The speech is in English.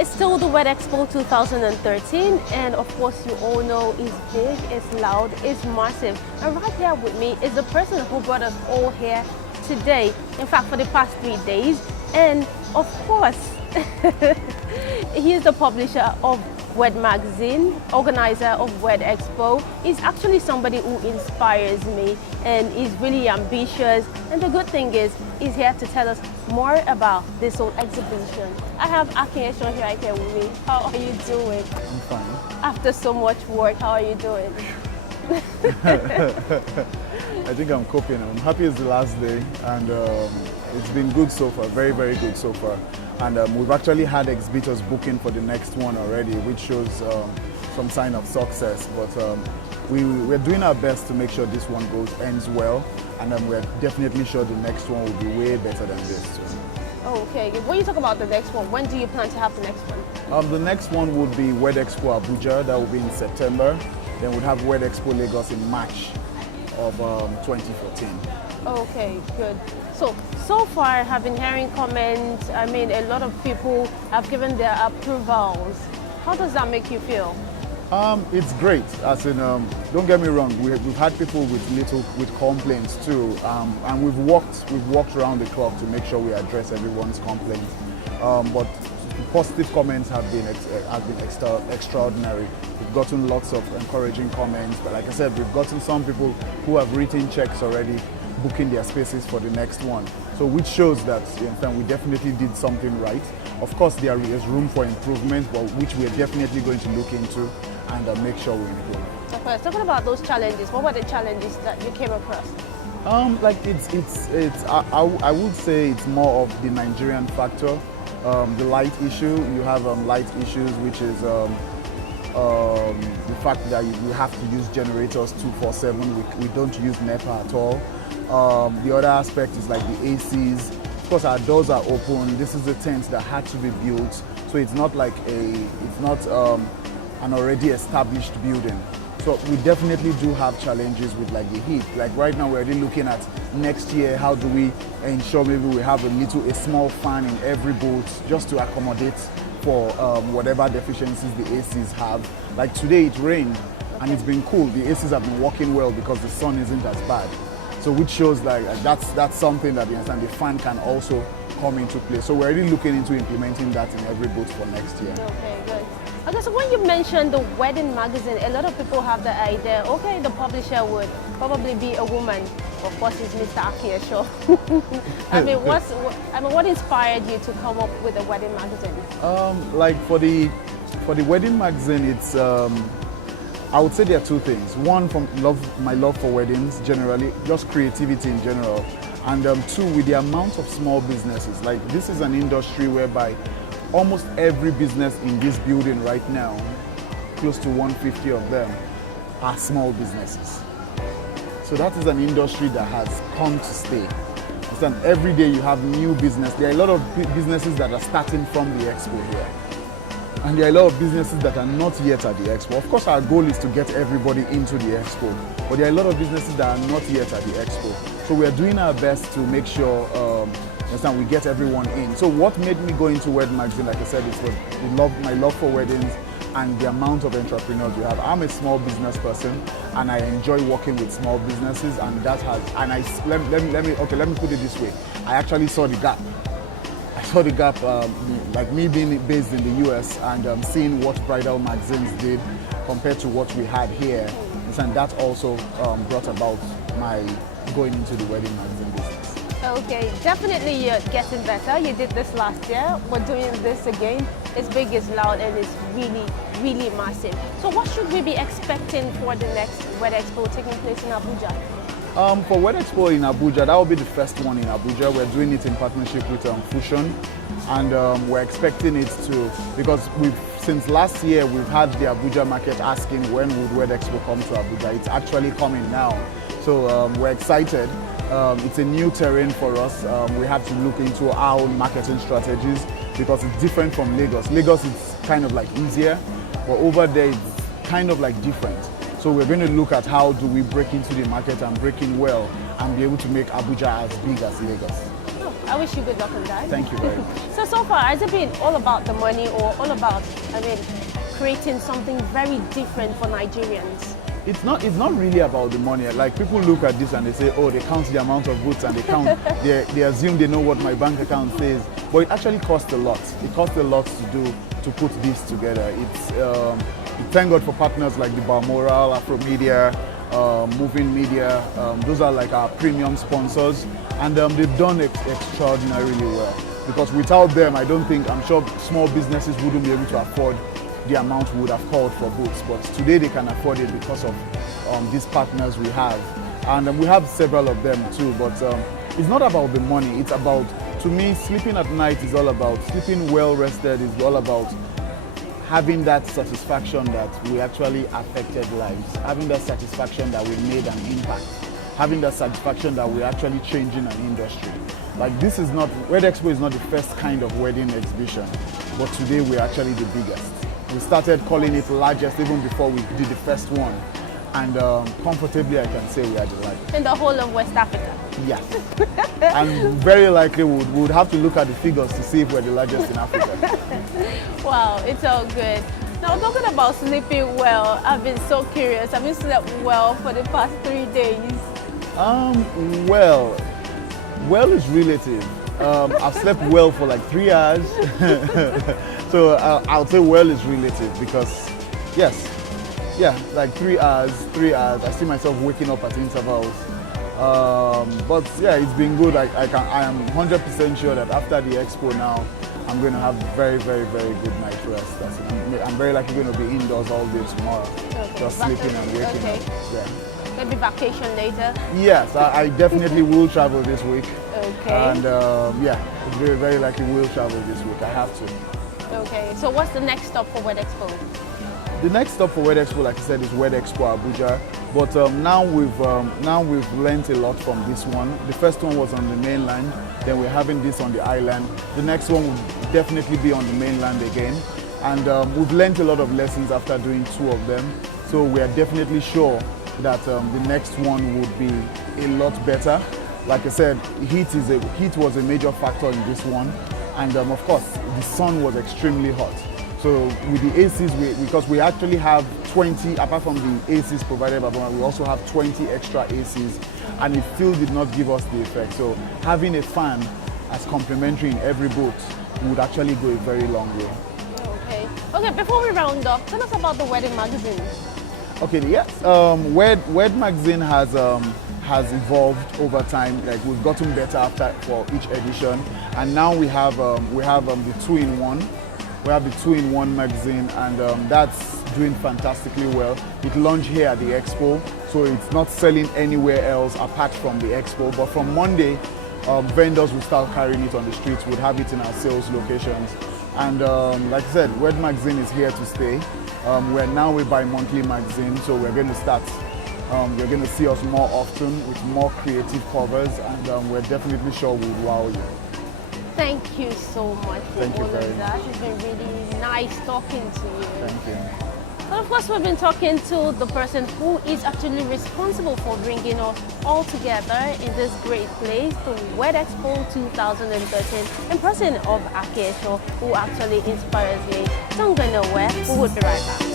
It's still the WED Expo 2013, and of course you all know it's big, it's loud, it's massive. And right here with me is the person who brought us all here today, in fact for the past 3 days. And of course, he is the publisher of WED magazine, organizer of WED Expo. He's actually somebody who inspires me, and he's really ambitious. And the good thing is, he's here to tell us more about this whole exhibition. I have Akin Eso here with me. How are you doing? I'm fine. After so much work, how are you doing? I think I'm coping. I'm happy it's the last day, and it's been good so far, very, very good so far. And we've actually had exhibitors booking for the next one already, which shows some sign of success. But we're doing our best to make sure this one ends well, and we're definitely sure the next one will be way better than this too. Oh, okay. When you talk about the next one, when do you plan to have the next one? The next one would be WED Expo Abuja. That will be in September. Then we'll have WED Expo Lagos in March of 2014. Okay, good. So far I've been hearing comments. I mean, a lot of people have given their approvals. How does that make you feel? It's great. As in, don't get me wrong. We've had people with complaints too, and we've walked around the clock to make sure we address everyone's complaints. But positive comments have been extraordinary. We've gotten lots of encouraging comments, but like I said, we've gotten some people who have written checks already, booking their spaces for the next one. So which shows that we definitely did something right. Of course, there is room for improvement, but which we are definitely going to look into and make sure we improve. Okay, talking about those challenges, what were the challenges that you came across? I would say it's more of the Nigerian factor. The light issue, you have light issues, which is the fact that we have to use generators 24/7. We don't use NEPA at all. The other aspect is like the ACs. Of course, our doors are open. This is a tent that had to be built, so it's not like an already established building. So we definitely do have challenges with like the heat. Like right now, we're already looking at next year. How do we ensure maybe we have a small fan in every booth just to accommodate for whatever deficiencies the ACs have. Like today, it rained and it's been cool. The ACs have been working well because the sun isn't as bad. So which shows like that's something that the fan can also come into play. So we're already looking into implementing that in every booth for next year. Okay, good. Okay, so when you mentioned the wedding magazine, a lot of people have the idea, okay, the publisher would probably be a woman. Of course, it's Mr. Akin Eso. What inspired you to come up with a wedding magazine? Like for the wedding magazine, it's I would say there are two things. One, from my love for weddings generally, just creativity in general, and two, with the amount of small businesses. Like this is an industry whereby almost every business in this building right now, close to 150 of them, are small businesses. So that is an industry that has come to stay. And every day you have new business. There are a lot of businesses that are starting from the expo here. And there are a lot of businesses that are not yet at the expo. Of course, our goal is to get everybody into the expo, but there are a lot of businesses that are not yet at the expo. So we are doing our best to make sure we get everyone in. So what made me go into WED magazine, like I said, is my love for weddings and the amount of entrepreneurs we have. I'm a small business person, and I enjoy working with small businesses, and that has. And let me put it this way: I actually saw the gap. I saw the gap, like me being based in the US and seeing what bridal magazines did compared to what we had here, and that also brought about my going into the wedding magazine business. Okay, definitely you're getting better. You did this last year. We're doing this again. It's big, it's loud, and it's really, really massive. So what should we be expecting for the next WED Expo taking place in Abuja? For WED Expo in Abuja, that will be the first one in Abuja. We're doing it in partnership with Fusion, and we're expecting it to, because since last year we've had the Abuja market asking when would WED Expo come to Abuja. It's actually coming now, so we're excited. It's a new terrain for us. We have to look into our own marketing strategies because it's different from Lagos. Lagos is kind of like easier, but over there it's kind of like different. So we're going to look at how do we break into the market and break in well and be able to make Abuja as big as Lagos. I wish you good luck on that. Thank you very much. So far, has it been all about the money or all about, creating something very different for Nigerians? It's not really about the money. Like, people look at this and they say, oh, they count the amount of votes and they assume they know what my bank account says. But it actually costs a lot. It costs a lot to put this together. Thank God for partners like the Balmoral, Afro Media, Moving Media. Those are like our premium sponsors, and they've done extraordinarily well. Because without them, I'm sure small businesses wouldn't be able to afford the amount we would have called for books. But today they can afford it because of these partners we have. And we have several of them too. But it's not about the money. It's about, to me, sleeping at night is all about, sleeping well rested is all about having that satisfaction that we actually affected lives, having that satisfaction that we made an impact, having that satisfaction that we're actually changing an industry. Like, this is not, WED Expo is not the first kind of wedding exhibition, but today we're actually the biggest. We started calling it largest even before we did the first one. And comfortably I can say we are the largest. In the whole of West Africa? Yes. And very likely we would have to look at the figures to see if we're the largest in Africa. Wow, it's all good. Now, talking about sleeping well, I've been so curious. Have you slept well for the past 3 days? Well is relative. I've slept well for like 3 hours. So I'll say well is relative because, yes, yeah, like 3 hours. I see myself waking up at intervals. But yeah, it's been good. I am 100% sure that after the expo now, I'm going to have very, very, very good night rest. I'm very likely going to be indoors all day tomorrow, just sleeping and waking up. Yeah. Maybe vacation later? Yes, I definitely will travel this week. Okay. And yeah, very, very likely will travel this week. I have to. Okay, so what's the next stop for WED Expo? The next stop for WED Expo, like I said, is WED Expo Abuja. But now we've learnt a lot from this one. The first one was on the mainland, then we're having this on the island. The next one will definitely be on the mainland again. And we've learnt a lot of lessons after doing 2 of them. So we are definitely sure that the next one would be a lot better. Like I said, heat was a major factor in this one. And of course, the sun was extremely hot. So with the ACs, because we actually have 20, apart from the ACs provided by Boma, we also have 20 extra ACs, and it still did not give us the effect. So having a fan as complementary in every boat would actually go a very long way. Okay, before we round up, tell us about the wedding magazine. Okay, yes. WED magazine has evolved over time. Like, we've gotten better for each edition, and now we have the 2-in-1. We have the 2-in-1 magazine, and that's doing fantastically well. It launched here at the Expo, so it's not selling anywhere else apart from the Expo. But from Monday, vendors will start carrying it on the streets. We'll have it in our sales locations. And like I said, WED magazine is here to stay. We're now a bi-monthly magazine, so we're going to start. You're going to see us more often with more creative covers, and we're definitely sure we'll wow you. Thank you so much for all of that. It's been really nice talking to you. Thank you. Well, of course, we've been talking to the person who is actually responsible for bringing us all together in this great place, the WED Expo 2013, in person of Akin Eso, who actually inspires me. So I'm going nowhere. We will be right back.